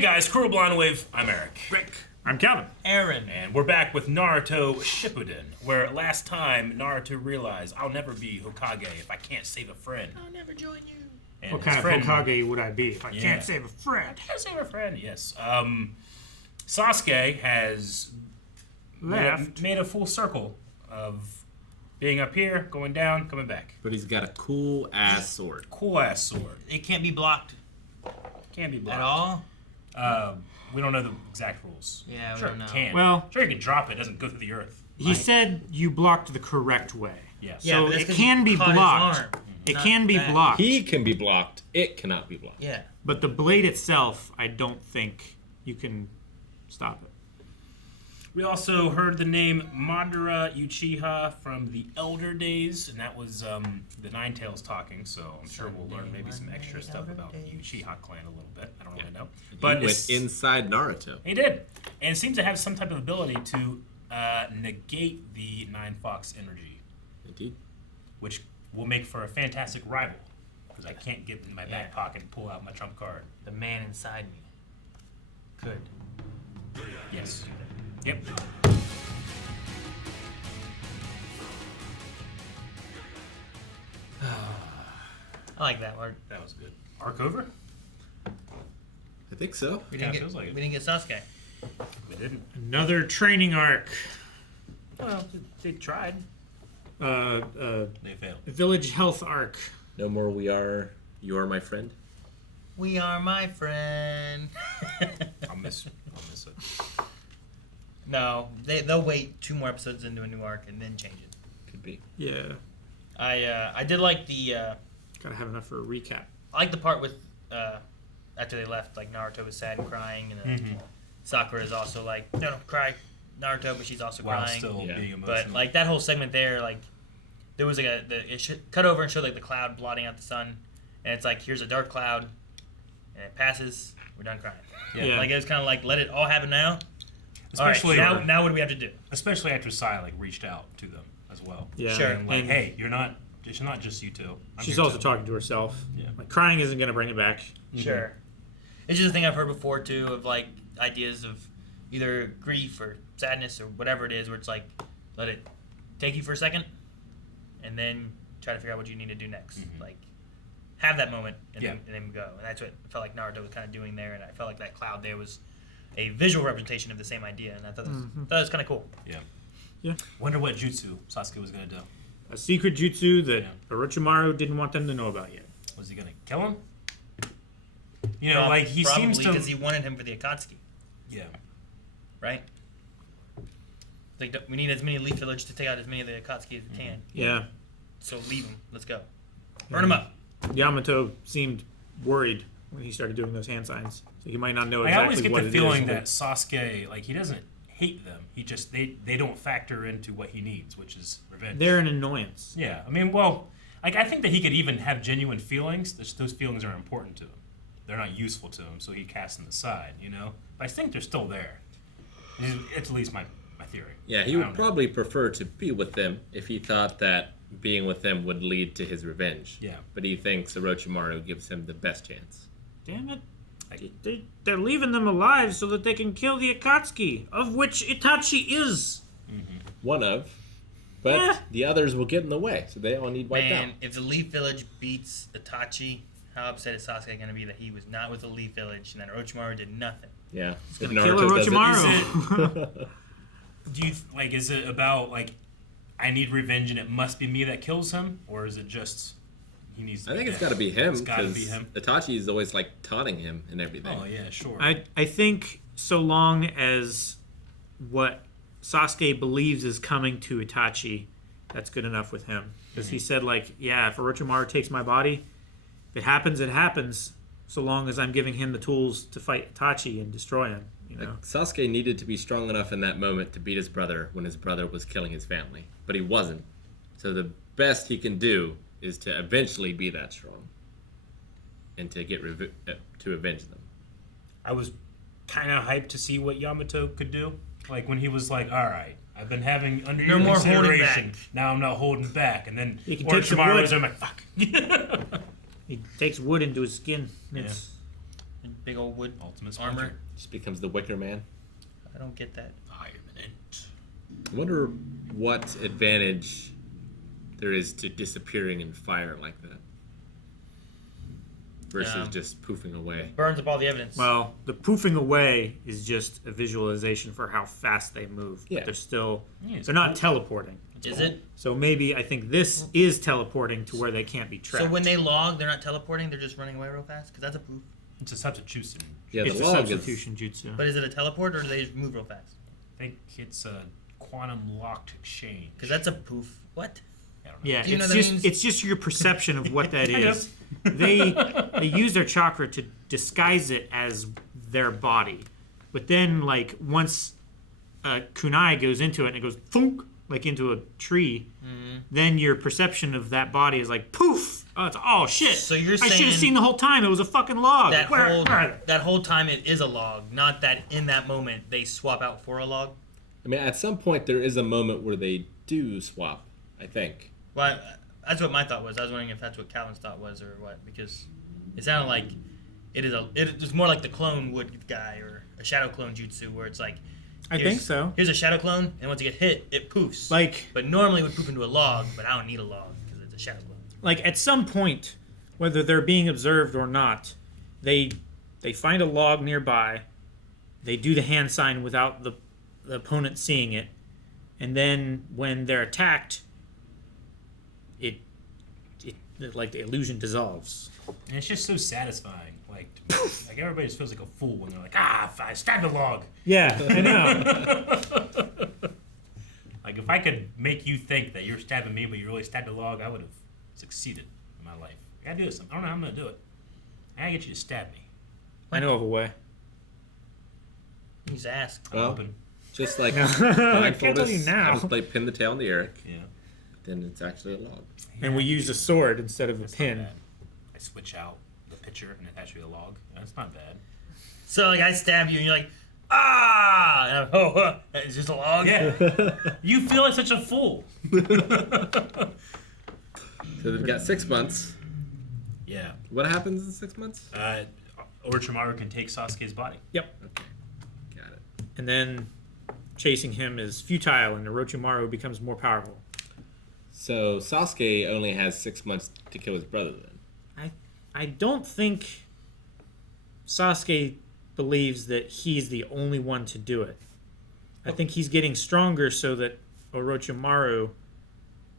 Hey guys, Crew of Blind Wave. I'm Eric. Rick. I'm Calvin. Aaron. And we're back with Naruto Shippuden, where last time Naruto realized I'll never be Hokage if I can't save a friend. I'll never join you. And What his kind of friend, Hokage would I be if I can't save a friend? Can't save a friend, yes. Sasuke has made a full circle of being up here, going down, coming back. But he's got a cool ass sword. Cool ass sword. It can't be blocked Can't be blocked. at all. We don't know the exact rules. Yeah, we sure don't know. It can. Well- sure you can drop it. It doesn't go through the earth. He said you blocked the correct way. Yes. Yeah, So but that's it 'cause can he be caught his blocked. arm, It not can be that. blocked. He can be blocked. It cannot be blocked. Yeah. But the blade itself, I don't think you can stop it. We also heard the name Madara Uchiha from the Elder Days, and that was the Nine Tails talking, so I'm sure we'll learn maybe some extra stuff about the Uchiha clan a little bit. I don't really know. But He went inside Naruto. he did. And seems to have some type of ability to negate the Nine Fox energy, Indeed. which will make for a fantastic rival, because I can't get in my back pocket and pull out my trump card. The man inside me could. Yes. Yep. I like that word. That was good. Arc over? I think so. We didn't Yeah, get. feels like it. We didn't get Sasuke. We didn't. Another training arc. Well, they tried. Uh, They failed. village health arc. No more you are my friend. We are my friend. I'll miss it. No, they'll wait 2 more episodes into a new arc and then change it. Could be. Yeah. I did like the Gotta have enough for a recap. I like the part with after they left, like Naruto was sad and crying, and then Sakura is also like, no, cry, Naruto, but she's also While crying. still Yeah. being emotional. But like that whole segment there, like there was like it cut over and showed like the cloud blotting out the sun, and it's like here's a dark cloud, and it passes. We're done crying. Yeah. Like it was kind of like let it all happen now. especially all right, now what do we have to do? especially after Sai like reached out to them as well. Yeah. Sure. And like, And hey, it's not just you two. I'm she's here also too. talking to herself. Yeah. Like, crying isn't gonna bring it back. Sure. It's just a thing I've heard before too of like ideas of either grief or sadness or whatever it is, where it's like let it take you for a second, and then try to figure out what you need to do next. Like have that moment and, Yeah. then go. And that's what I felt like Naruto was kind of doing there, and I felt like that cloud there was a visual representation of the same idea, and I thought that was kind of cool. Yeah. Yeah. Wonder what jutsu Sasuke was gonna do. A secret jutsu that Yeah. Orochimaru didn't want them to know about yet. Was he gonna kill him? You know, like he seems to. because he wanted him for the Akatsuki, Yeah. right? Like we need as many Leaf Village to take out as many of the Akatsuki as we can. Yeah. So leave them. Let's go. Burn them up. Yamato seemed worried when he started doing those hand signs. So he might not know I exactly always get what the it feeling is, that Sasuke, like, he doesn't hate them. He just they don't factor into what he needs, which is revenge. they're an annoyance. Yeah, I mean, well, like I think that he could even have genuine feelings. Those feelings are important to him. They're not useful to him, so he casts them aside. You know, but I think they're still there. It's at least my theory. Yeah, he I would don't know. probably prefer to be with them if he thought that being with them would lead to his revenge. Yeah. But he thinks Orochimaru gives him the best chance. Damn it. They're leaving them alive so that they can kill the Akatsuki, of which Itachi is. One of. But Eh. the others will get in the way, so they all need wiped Man, out. if the Leaf Village beats Itachi, how upset is Sasuke going to be that he was not with the Leaf Village and that Orochimaru did nothing? Yeah. If Gonna kill Naruto does it- Orochimaru. Do you like? Is it about like I need revenge and it must be me that kills him, or is it just he needs? To I be think it's dead? got to be him. It's got to 'cause be him. Itachi is always like taunting him and everything. Oh yeah, sure. I think so long as what Sasuke believes is coming to Itachi, that's good enough with him. Because he said, like, yeah, if Orochimaru takes my body, if it happens, it happens, so long as I'm giving him the tools to fight Itachi and destroy him, you know? Like, Sasuke needed to be strong enough in that moment to beat his brother when his brother was killing his family. But he wasn't. So the best he can do is to eventually be that strong. And to get to avenge them. I was kind of hyped to see what Yamato could do. Like when he was like, "All right, I've been having under No your more holding consideration. back. Now I'm not holding back." And then He can take some Orochimaru wood. was there, I'm like, "Fuck." He takes wood into his skin. It's, big old wood Ultimate armor. Splinter. Just becomes the Wicker Man. I don't get that. Firmament. I wonder what advantage there is to disappearing in fire like that versus just poofing away. Burns up all the evidence. Well, the poofing away is just a visualization for how fast they move. Yeah. But they're still, Yeah, they're not teleporting. Is it? So maybe I think this is teleporting to where they can't be tracked. So when they log, they're not teleporting, they're just running away real fast? Because that's a poof. It's a substitution. Yeah, it's the a log substitution jutsu. But is it a teleport or do they just move real fast? I think it's a quantum locked exchange. Because that's a poof. What? I don't know. Yeah, Do you know it's that just means? it's just your perception of what that Kind is. They use their chakra to disguise it as their body, but then like once kunai goes into it and it goes thunk like into a tree, then your perception of that body is like poof. Oh, it's shit. So you're I should saying have seen the whole time. It was a fucking log. that whole time it is a log, not that in that moment they swap out for a log? I mean, at some point there is a moment where they do swap, I think. Well, that's what my thought was. I was wondering if that's what Calvin's thought was or what, because it sounded like it's more like the clone wood guy or a shadow clone jutsu where it's like I think so. Here's a shadow clone, and once you get hit, it poofs. Like But normally it would poof into a log, but I don't need a log because it's a shadow clone. like at some point, whether they're being observed or not, they find a log nearby. They do the hand sign without the opponent seeing it, and then when they're attacked, it like the illusion dissolves. And it's just so satisfying. Like everybody just feels like a fool when they're like, I stabbed a log. Yeah, I know. Like if I could make you think that you're stabbing me, but you really stabbed a log, I would have succeeded in my life. I gotta do this. I don't know how I'm gonna do it. I gotta get you to stab me. I know of a way. You just ask. I'm Well, open. just like I Ryan can't told tell us, you now. they pin the tail on the Eric, Yeah. then it's actually a log. And we use a sword instead of a That's not pin. bad. I switch out the pitcher and attach you to a log. That's not bad. So like I stab you and you're like, and I'm, it's just a log? Yeah. You feel like such a fool. So they've got 6 months. Yeah. What happens in 6 months? Orochimaru can take Sasuke's body. Yep. Okay, got it. And then chasing him is futile, and Orochimaru becomes more powerful. So Sasuke only has 6 months to kill his brother then. I don't think Sasuke believes that he's the only one to do it. I think he's getting stronger so that Orochimaru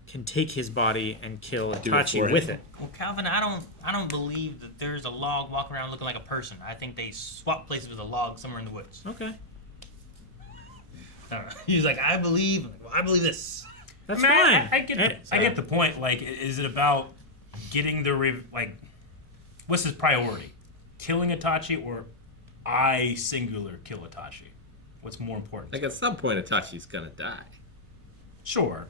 can take his body and kill Do it Itachi for with him. it. Well, Calvin, I don't believe that there's a log walking around looking like a person. I think they swap places with a log somewhere in the woods. Okay. I don't know. He's like, I believe this. That's I mean, fine. I get the point. Like, is it about getting the what's his priority? Killing Itachi or I singular kill Itachi? What's more important? Like at some point Itachi's gonna die. Sure.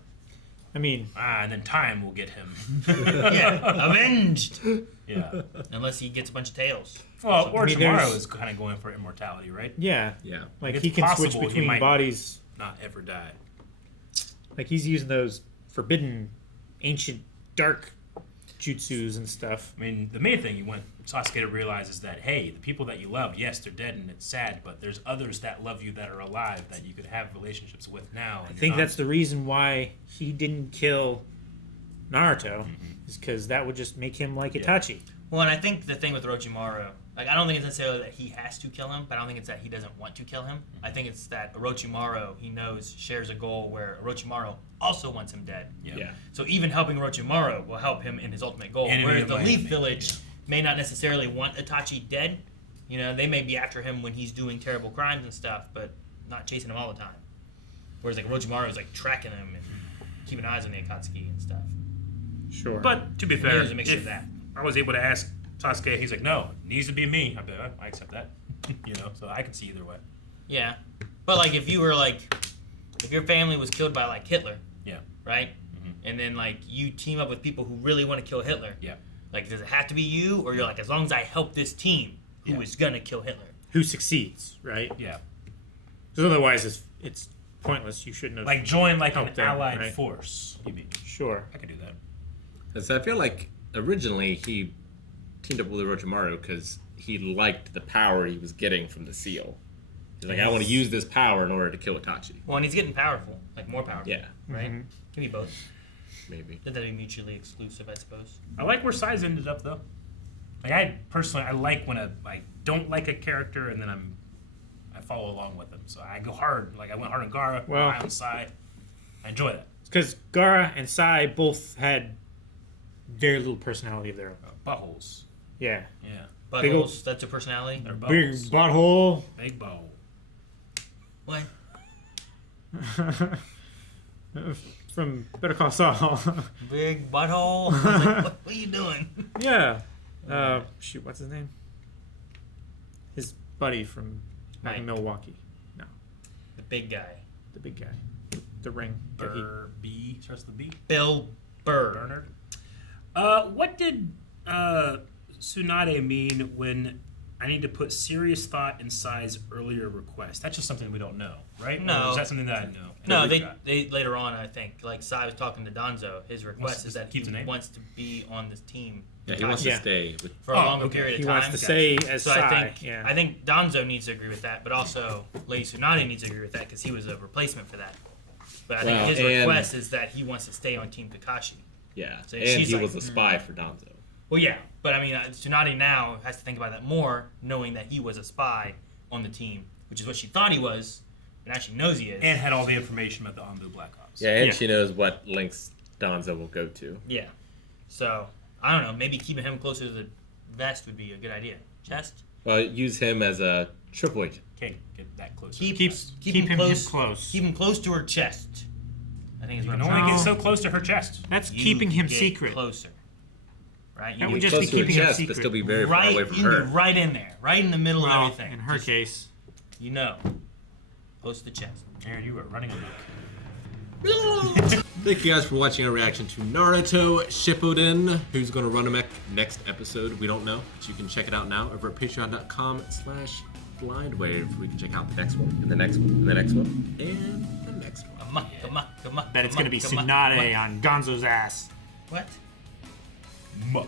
I mean, And then time will get him. Yeah, avenged. Yeah. Unless he gets a bunch of tails. Well, I mean, Orochimaru there's- is kind of going for immortality, right? yeah. Yeah. Like It's he can switch possible he between might- bodies. Not ever die. Like he's using those forbidden, ancient, dark jutsus and stuff. I mean, the main thing you want Sasuke to realize is that, hey, the people that you love, yes, they're dead and it's sad, but there's others that love you that are alive that you could have relationships with now. I think that's the reason why he didn't kill Naruto, is because that would just make him like Yeah. Itachi. Well, and I think the thing with Orochimaru, like, I don't think it's necessarily that he has to kill him, but I don't think it's that he doesn't want to kill him. I think it's that Orochimaru, he knows, shares a goal where Orochimaru also wants him dead. Yeah. So even helping Orochimaru will help him in his ultimate goal. Enemy Whereas of the my Leaf enemy. Village may not necessarily want Itachi dead. You know, they may be after him when he's doing terrible crimes and stuff, but not chasing him all the time. Whereas like Orochimaru is like tracking him and keeping eyes on the Akatsuki and stuff. Sure. But to be Maybe fair, there's a mixture if of that. I was able to ask Sasuke, he's like, no, it needs to be me. I'd be like, I accept that. You know, so I can see either way. Yeah. But like if you were like, if your family was killed by like Hitler, Yeah. right? And then like you team up with people who really want to kill Hitler. Yeah. Like does it have to be you, or you're like, as long as I help this team who Yeah. is gonna kill Hitler? who succeeds, right? Yeah. Because otherwise it's pointless. You shouldn't have. Like join like an Help them, allied right? force. You mean? Sure. I could do that. And so I feel like originally he teamed up with Orochimaru because he liked the power he was getting from the seal. He's like, I want to use this power in order to kill Itachi. Well, and he's getting powerful, like more powerful. Yeah, Right? Mhm. Can be both. maybe. Doesn't have to be mutually exclusive, I suppose. I like where Sai-ds ended up though. Like I like when I don't like a character and then I follow along with them. So I go hard. Like I went hard on Gaara, Well- high on Sai. I enjoy that. Because Gaara and Sai both had very little personality of their own. Buttholes. Yeah. Yeah. Big ol- Buttholes, that's a personality. They're Big buttholes. butthole. Big butthole. What? From Better Call Saul. Big butthole? Like, what are you doing? Yeah. Shoot, what's his name? His buddy from back in Mike. Milwaukee. No, The big guy. the big guy. The ring. B starts with the B. Bill Burr. Bernard. What did Tsunade mean when I need to put serious thought in Sai's earlier request? That's just something we don't know, right? No. Or is that something that I know? No, That we got? they later on, I think, like Sai was talking to Danzo. His request to is that keep the he name? wants to be on this team. Yeah, he wants to Yeah. stay with. for a Oh, longer okay. period He of time. wants to stay as So Sai. I think Danzo needs to agree with that, but also Lady Tsunade needs to agree with that because he was a replacement for that. But I think Well, his and- request is that he wants to stay on Team Kakashi. Yeah, So and she's he like, was a spy for Danzo. Well, yeah, but I mean, Tsunade now has to think about that more, knowing that he was a spy on the team, which is what she thought he was, but now she knows he is. And had all the information about the Anbu Black Ops. Yeah, and Yeah. she knows what lengths Danzo will go to. Yeah. So, I don't know, maybe keeping him closer to the vest would be a good idea. Chest? Well, use him as a triple agent. Can't get that close. Keep Keep him close. Keep him close to her chest. I think is You what can I'm only saying. get so close to her chest. That's You keeping him get secret. Closer. Right? That You would get just be Close to her keeping him chest, secret. but still be very far right, away from you can her. be right in there, right in the middle Well, of everything. in her Just, case. you know, close to the chest. Aaron, you were running a book. Thank you guys for watching our reaction to Naruto Shippuden. Who's going to run a next episode? We don't know, but you can check it out now over at patreon.com/blindwave. We can check out the next one, and the next one, and the next one, and the next one. Bet it's going to be Tsunade on Gonzo's ass. What? Muck.